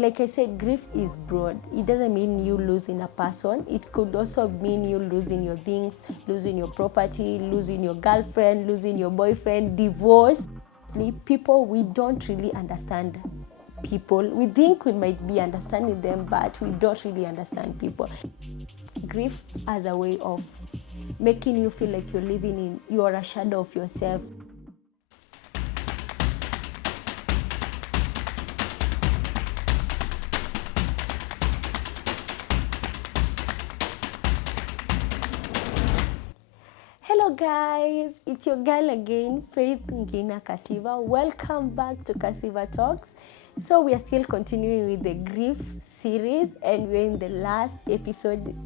like I said, grief is broad. It doesn't mean you losing a person. It could also mean you losing your things, losing your property, losing your girlfriend, losing your boyfriend, divorce. People, we don't really understand people. We think we might be understanding them, but we don't really understand people. Grief as a way of making you feel like you're a shadow of yourself. Hello guys, it's your girl again, Faith Ngina Kasiva. Welcome back to Kasiva Talks. So we are still continuing with the grief series and we're in the last episode.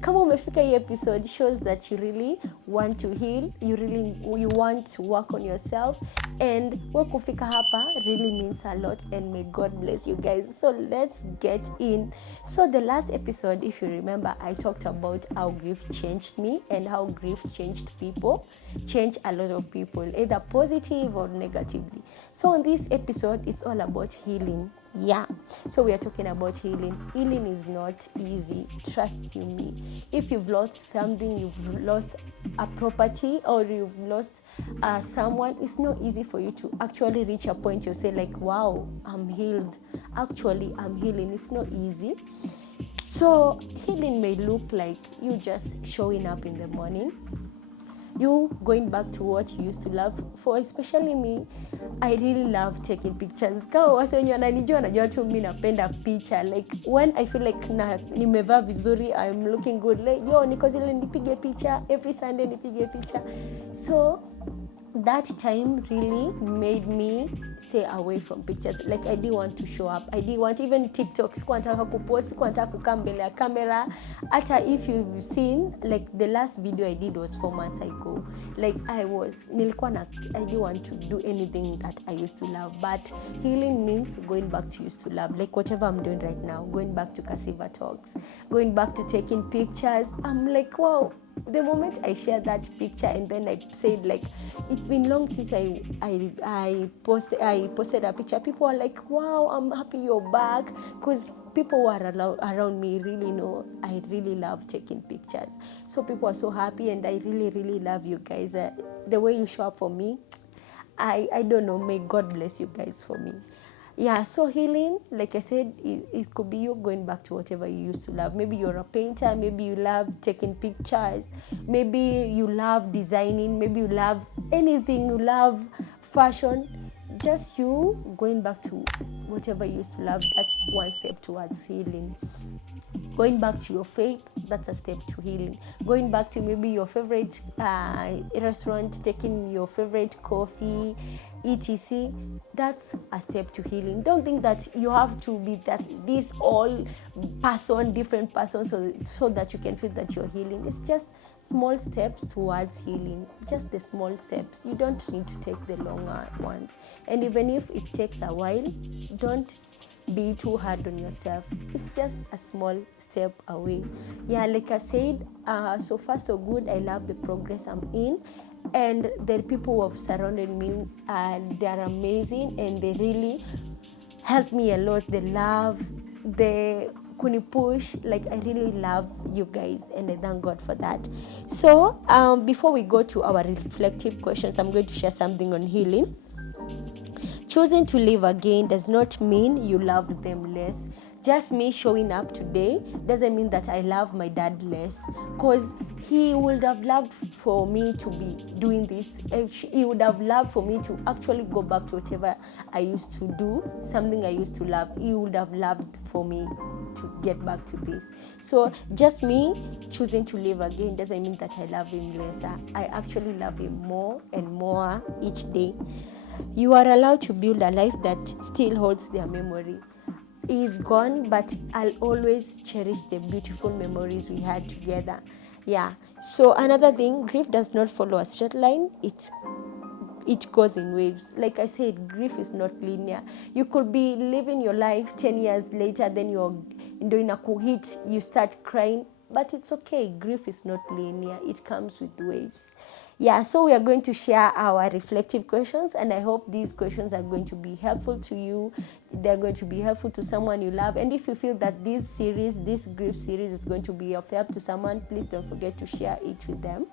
Kama umefika hii episode shows that you really want to heal, you want to work on yourself, and kufika hapa really means a lot, and may God bless you guys. So let's get in. So the last episode, if you remember, I talked about how grief changed me and how grief changed a lot of people, either positive or negatively. So on this episode, it's all about healing. Yeah, so we are talking about healing. Healing is not easy, trust you me. If you've lost something, you've lost a property, or you've lost someone, it's not easy for you to actually reach a point you say like, wow, I'm healed. Actually, I'm healing. It's not easy. So healing may look like you just showing up in the morning, you going back to what you used to love. For especially me, I really love taking pictures. Kama wase wenye wananijua najua tu mimi napenda picha. Like when I feel like nimevaa vizuri, I'm looking good, like niko zile nipige picha, every Sunday nipige picha. So that time really made me stay away from pictures. Like I didn't want to show up. I didn't want even TikTok. Sikuwa nataka kupost, sikuwa nataka kukaa mbele ya camera. Hata if you've seen, like the last video I did was 4 months ago. Like I didn't want to do anything that I used to love. But healing means going back to used to love. Like whatever I'm doing right now, going back to Kasiva Talks, going back to taking pictures. I'm like, wow. The moment I shared that picture and then I said like, it's been long since I posted a picture, people are like, wow, I'm happy you're back, because people who are around me really know I really love taking pictures. So people are so happy, and I really, really love you guys. The way you show up for me, I don't know, may God bless you guys for me. Yeah, so healing, like I said, it could be you going back to whatever you used to love. Maybe you're a painter, maybe you love taking pictures, maybe you love designing, maybe you love anything, you love fashion. Just you going back to whatever you used to love, that's one step towards healing. Going back to your faith, that's a step to healing. Going back to maybe your favorite restaurant, taking your favorite coffee, etc., that's a step to healing. Don't think that you have to be this all different person so that you can feel that you're healing. It's just small steps towards healing, just the small steps. You don't need to take the longer ones. And even if it takes a while, don't be too hard on yourself. It's just a small step away. Yeah, like I said, so far so good. I love the progress I'm in, and the people who have surrounded me, they are amazing, and they really help me a lot. The love, the kuni push, like I really love you guys, and I thank God for that. So before we go to our reflective questions, I'm going to share something on healing. Choosing to live again does not mean you love them less. Just me showing up today doesn't mean that I love my dad less, because he would have loved for me to be doing this. He would have loved for me to actually go back to whatever I used to do, something I used to love. He would have loved for me to get back to this. So just me choosing to live again doesn't mean that I love him less. I actually love him more and more each day. You are allowed to build a life that still holds their memory. He is gone, but I'll always cherish the beautiful memories we had together. Yeah. So another thing, grief does not follow a straight line. It goes in waves. Like I said, grief is not linear. You could be living your life 10 years later, then you're doing a hit, you start crying, but it's okay. Grief is not linear. It comes with waves. Yeah, so we are going to share our reflective questions, and I hope these questions are going to be helpful to you. They're going to be helpful to someone you love. And if you feel that this grief series is going to be of help to someone, please don't forget to share it with them.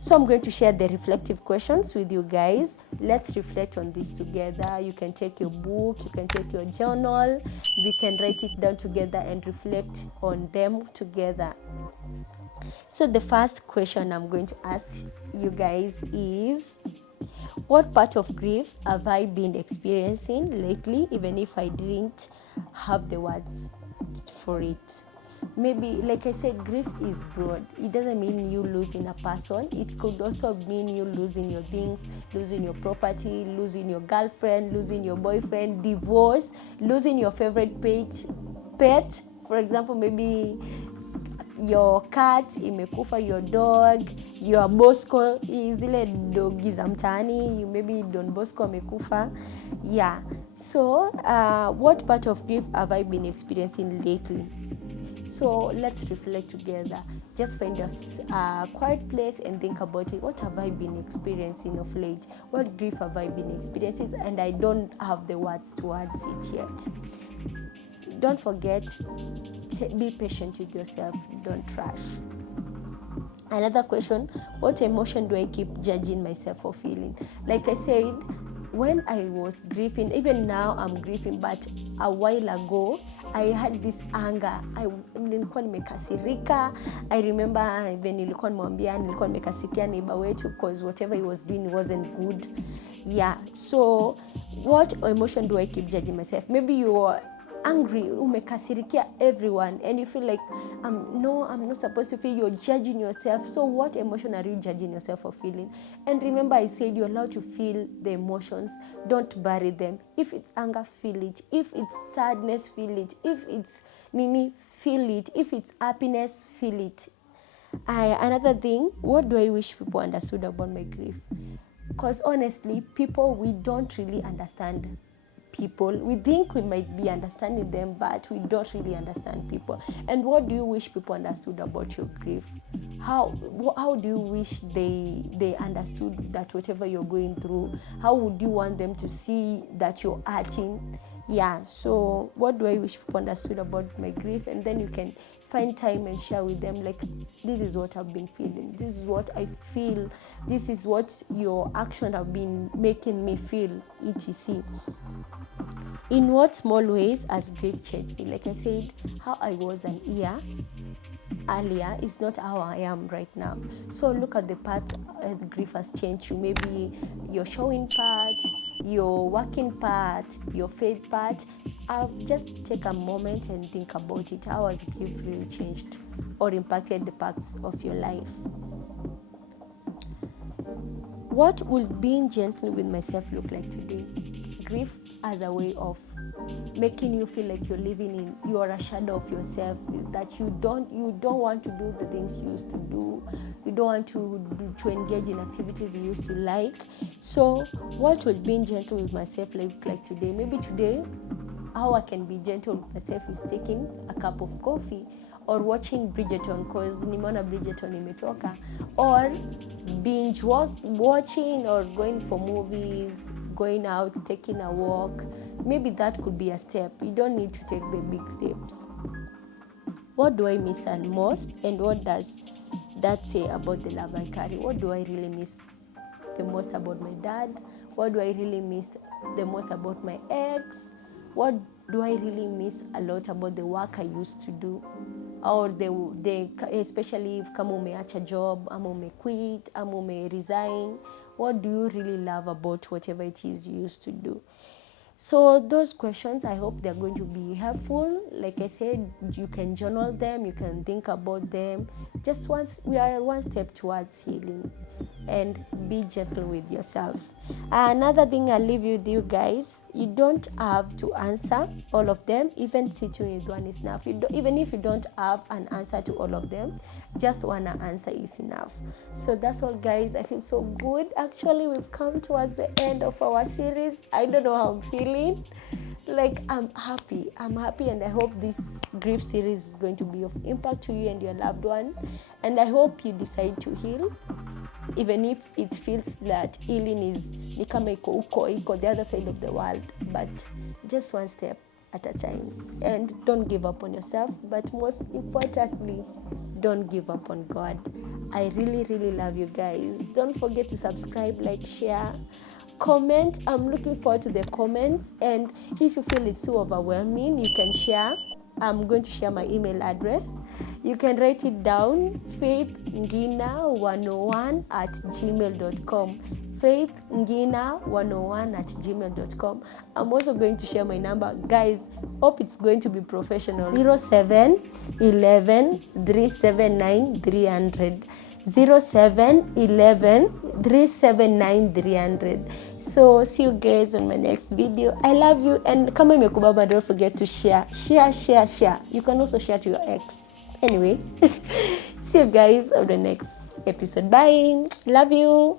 So I'm going to share the reflective questions with you guys. Let's reflect on this together. You can take your book, you can take your journal, we can write it down together and reflect on them together. So the first question I'm going to ask you guys is, what part of grief have I been experiencing lately, even if I didn't have the words for it? Maybe, like I said, grief is broad. It doesn't mean you losing a person. It could also mean you losing your things, losing your property, losing your girlfriend, losing your boyfriend, divorce, losing your favorite pet. For example, maybe your cat imekufa, your dog, your Bosco, zile dogi za mtaani, maybe Don Bosco amekufa. Yeah. So, what part of grief have I been experiencing lately? So let's reflect together. Just find a quiet place and think about it. What have I been experiencing of late? What grief have I been experiencing? And I don't have the words towards it yet. Don't forget, be patient with yourself. Don't rush. Another question, what emotion do I keep judging myself for feeling? Like I said, when I was grieving, even now I'm grieving, but a while ago I had this anger. Nilikuwa nimekasirika. I remember even nilikuwa nimekasirikia neighbor wetu because whatever he was doing wasn't good. Yeah. So what emotion do I keep judging myself? Maybe you're angry, umekasirikia everyone, and you feel like I'm not supposed to feel. You're judging yourself. So what emotion are you judging yourself for feeling? And remember, I said you're allowed to feel the emotions. Don't bury them. If it's anger, feel it. If it's sadness, feel it. If it's feel it. If it's happiness, feel it. Another thing, what do I wish people understood about my grief? Because honestly, people, we don't really understand people. We think we might be understanding them, but we don't really understand people. And what do you wish people understood about your grief? How do you wish they understood that whatever you're going through? How would you want them to see that you're hurting? Yeah, so what do I wish people understood about my grief? And then you can find time and share with them, like, this is what I've been feeling, this is what I feel, this is what your action have been making me feel, etc. In what small ways has grief changed me? Like I said, how I was an year earlier is not how I am right now. So look at the parts the grief has changed you. Maybe your showing part, your working part, your faith part. I'll just take a moment and think about it. How has grief really changed or impacted the parts of your life? What would being gentle with myself look like today? Grief as a way of making you feel like you are a shadow of yourself, that you don't want to do the things you used to do, you don't want to engage in activities you used to like. So what would being gentle with myself look like today? Maybe today, how I can be gentle with myself is taking a cup of coffee or watching Bridgerton, because nimeona Bridgerton imetoka, or binge watching or going for movies, going out, taking a walk. Maybe that could be a step. You don't need to take the big steps. What do I miss most, and what does that say about the love I carry? What do I really miss the most about my dad? What do I really miss the most about my ex? What do I really miss a lot about the work I used to do? Or especially if kama umeacha job, ama umequit, ama umeresign, what do you really love about whatever it is you used to do? So those questions, I hope they're going to be helpful. Like I said, you can journal them, you can think about them. We are one step towards healing, and be gentle with yourself. Another thing I'll leave with you guys, you don't have to answer all of them. Even sitting with one is enough. Even if you don't have an answer to all of them, just one answer is enough. So that's all, guys. I feel so good. Actually, we've come towards the end of our series. I don't know how I'm feeling. Like, I'm happy, and I hope this grief series is going to be of impact to you and your loved one. And I hope you decide to heal. even if it feels that healing is ni kama iko the other side of the world, but just one step at a time. And don't give up on yourself, but most importantly, don't give up on God. I really, really love you guys. Don't forget to subscribe, like, share, comment. I'm looking forward to the comments. And if you feel it's too overwhelming, you can share. I'm going to share my email address. You can write it down, faithngina101@gmail.com. faithngina101@gmail.com. I'm also going to share my number. Guys, hope it's going to be professional. 0711 379 300. 0711 379 300. So see you guys on my next video. I love you, and kama imekubamba, don't forget to share. You can also share to your ex. Anyway, see you guys on the next episode. Bye. Love you.